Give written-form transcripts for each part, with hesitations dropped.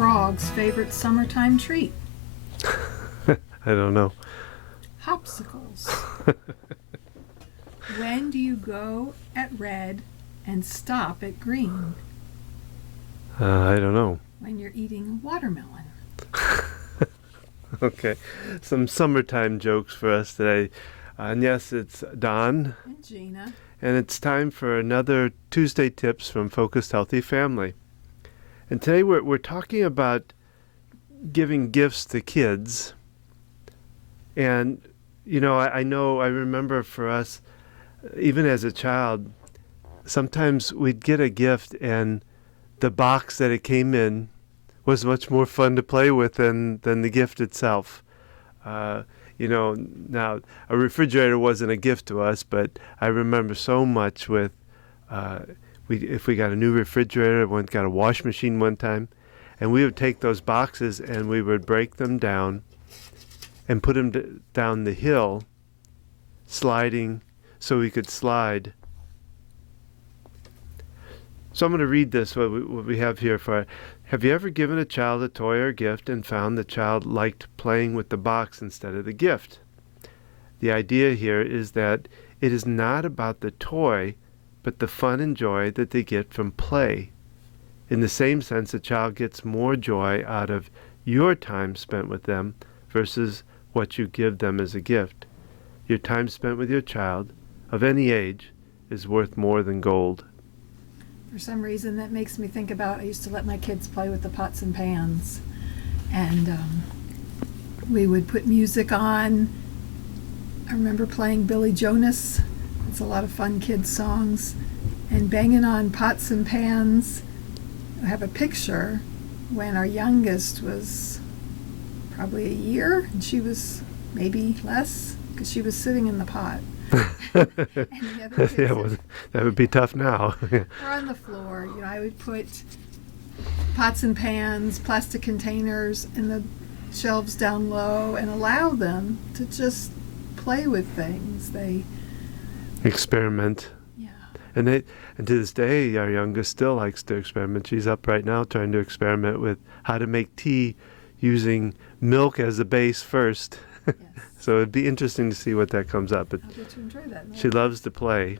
frog's favorite summertime treat? I don't know. Hopsicles. When do you go at red and stop at green? I don't know. When you're eating watermelon. Okay, some summertime jokes for us today. And yes, it's Don, And Gina. and it's time for another Tuesday Tips from Focused Healthy Family. And today we're talking about giving gifts to kids. And, I remember for us, even as a child, sometimes we'd get a gift and the box that it came in was much more fun to play with than the gift itself. Now a refrigerator wasn't a gift to us, but I remember so much with if we got a new refrigerator, we got a wash machine one time, and we would take those boxes and we would break them down and put them down the hill, sliding so we could slide. So I'm going to read this, what we have here for. Have you ever given a child a toy or gift and found the child liked playing with the box instead of the gift? The idea here is that it is not about the toy, but the fun and joy that they get from play. In the same sense, a child gets more joy out of your time spent with them versus what you give them as a gift. Your time spent with your child, of any age, is worth more than gold. For some reason, that makes me think about, I used to let my kids play with the pots and pans. And we would put music on. I remember playing Billy Jonas. It's a lot of fun kids' songs. And banging on pots and pans. I have a picture when our youngest was probably a year, and she was maybe less, because she was sitting in the pot. And the other kids that would be tough now. were on the floor. I would put pots and pans, plastic containers in the shelves down low and allow them to just play with things. They experiment. Yeah. And to this day, our youngest still likes to experiment. She's up right now trying to experiment with how to make tea using milk as a base first. Yes. So it'd be interesting to see what that comes up. But I'll get to enjoy that. she loves to play,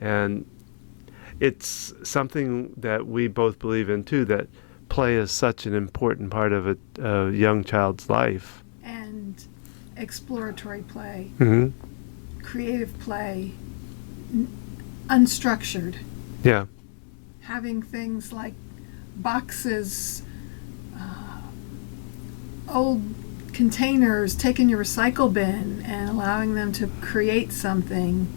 and it's something that we both believe in too, that play is such an important part of a young child's life. And exploratory play, Mm-hmm. creative play, unstructured. Yeah. Having things like boxes, old containers, taking your recycle bin and allowing them to create something.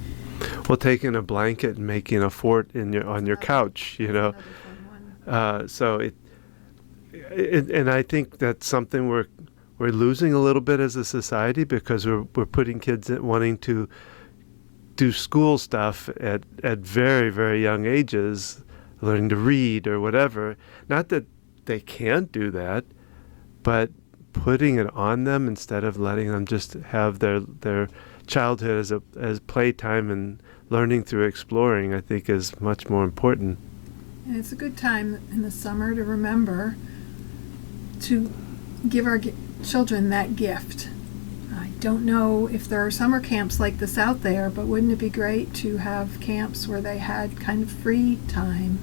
Well, taking a blanket and making a fort on your couch, Another fun one. So and I think that's something we're losing a little bit as a society, because we're putting kids in wanting to do school stuff at very, very young ages, learning to read or whatever. Not that they can't do that, but putting it on them instead of letting them just have their childhood as playtime and learning through exploring, I think, is much more important. And it's a good time in the summer to remember to give our children that gift. I don't know if there are summer camps like this out there, but wouldn't it be great to have camps where they had kind of free time?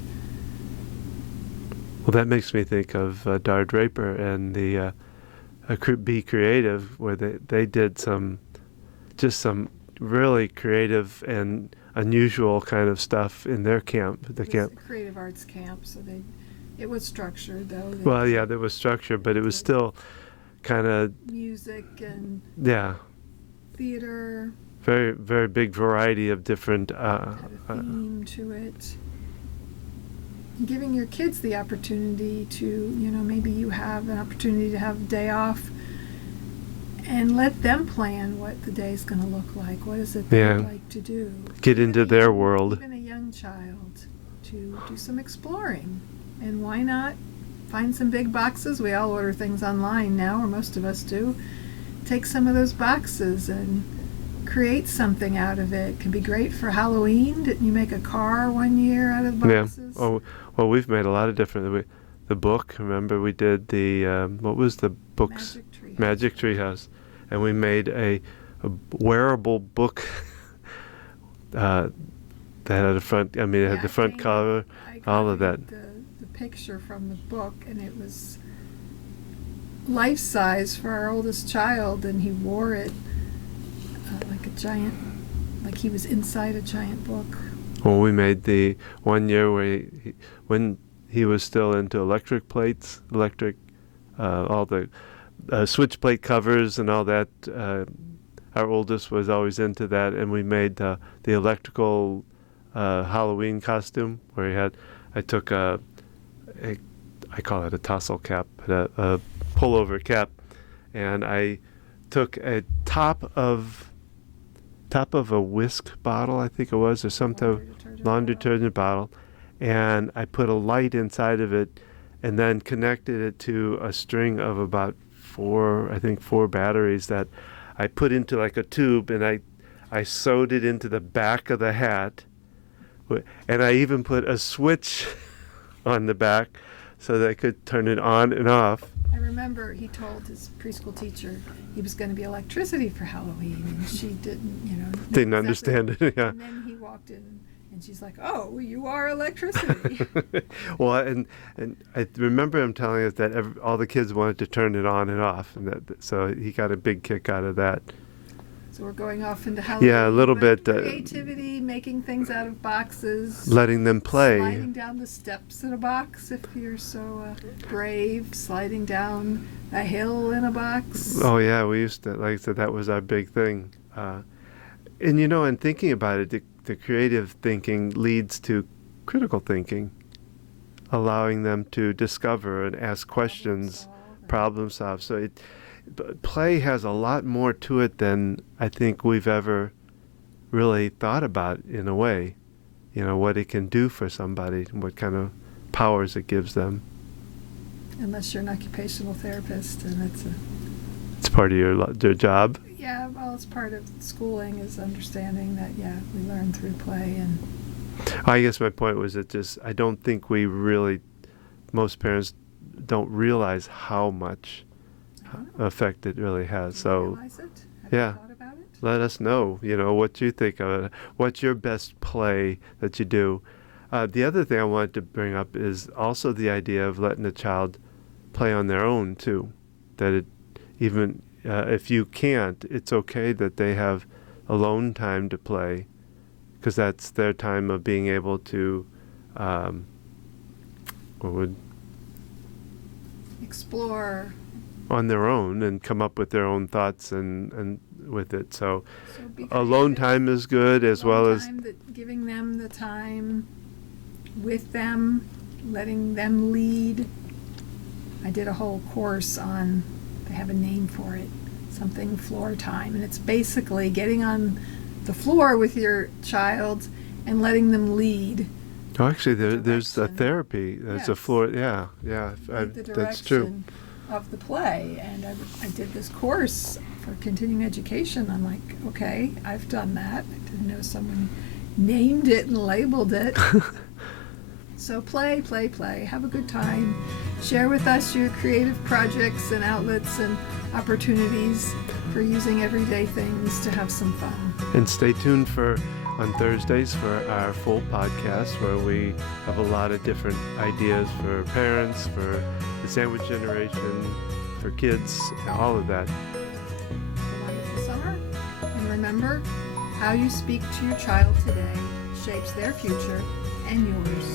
Well, that makes me think of Dar Draper and the Be Creative, where they did some really creative and unusual kind of stuff in their camp. It was a creative arts camp, so it was structured though. Well, yeah, there was structure, but it was still kind of music and theater. Very, very big variety of different Had a theme to it. Giving your kids the opportunity to, maybe you have an opportunity to have a day off, and let them plan what the day's going to look like. What is it they'd like to do? Get into their world. Even a young child to do some exploring. And why not find some big boxes? We all order things online now, or most of us do. Take some of those boxes and create something out of it. It can be great for Halloween. Didn't you make a car one year out of boxes? Yeah. Oh, well, we've made a lot of different. the book. Remember we did the what was the book's Magic Tree House, and we made a wearable book that had a front. I mean, it had the front cover, all of that. The picture from the book, and it was life size for our oldest child, and he wore it like a giant, like he was inside a giant book. Well, we made the one year where when he was still into electric plates, all the switch plate covers and all that. Our oldest was always into that, and we made the electrical Halloween costume where I took I call it a tassel cap, a pullover cap, and I took a top of a whisk bottle, I think it was, or some type of laundry detergent bottle, and I put a light inside of it, and then connected it to a string of about four batteries that I put into like a tube, and I sewed it into the back of the hat, and I even put a switch on the back so that I could turn it on and off. I remember he told his preschool teacher he was going to be electricity for Halloween, and she didn't, didn't understand it. Yeah. And then he walked in, and she's like, "Oh, you are electricity." Well, and I remember him telling us that all the kids wanted to turn it on and off, and so he got a big kick out of that. So we're going off into Halloween. Yeah, a little bit. Creativity, making things out of boxes. Letting them play. Sliding down the steps in a box if you're so brave. Sliding down a hill in a box. Oh yeah, we used to, like I said, that was our big thing. And and thinking about it, the creative thinking leads to critical thinking, allowing them to discover and ask questions, problem solve. So play has a lot more to it than I think we've ever really thought about in a way. What it can do for somebody, what kind of powers it gives them. Unless you're an occupational therapist, and it's part of your job. Yeah, well, it's part of schooling is understanding that, we learn through play. And I guess my point was that I don't think most parents don't realize how much effect it really has. So, realize it? Have yeah, you thought about it? Let us know, what you think of it. What's your best play that you do? The other thing I wanted to bring up is also the idea of letting a child play on their own too. That even if you can't, it's okay that they have alone time to play, because that's their time of being able to explore on their own and come up with their own thoughts and with it. So alone time is good, as well as giving them the time with them, letting them lead. I did a whole course on, they have a name for it, something floor time, and it's basically getting on the floor with your child and letting them lead. Oh, actually, there's a therapy. There's a floor. Yeah, that's true. Of the play, and I did this course for continuing education. I'm like, okay, I've done that. I didn't know someone named it and labeled it. So play. Have a good time. Share with us your creative projects and outlets and opportunities for using everyday things to have some fun. And stay tuned on Thursdays for our full podcast, where we have a lot of different ideas for parents, for the sandwich generation, for kids, all of that. Have a wonderful summer. And remember, how you speak to your child today shapes their future and yours.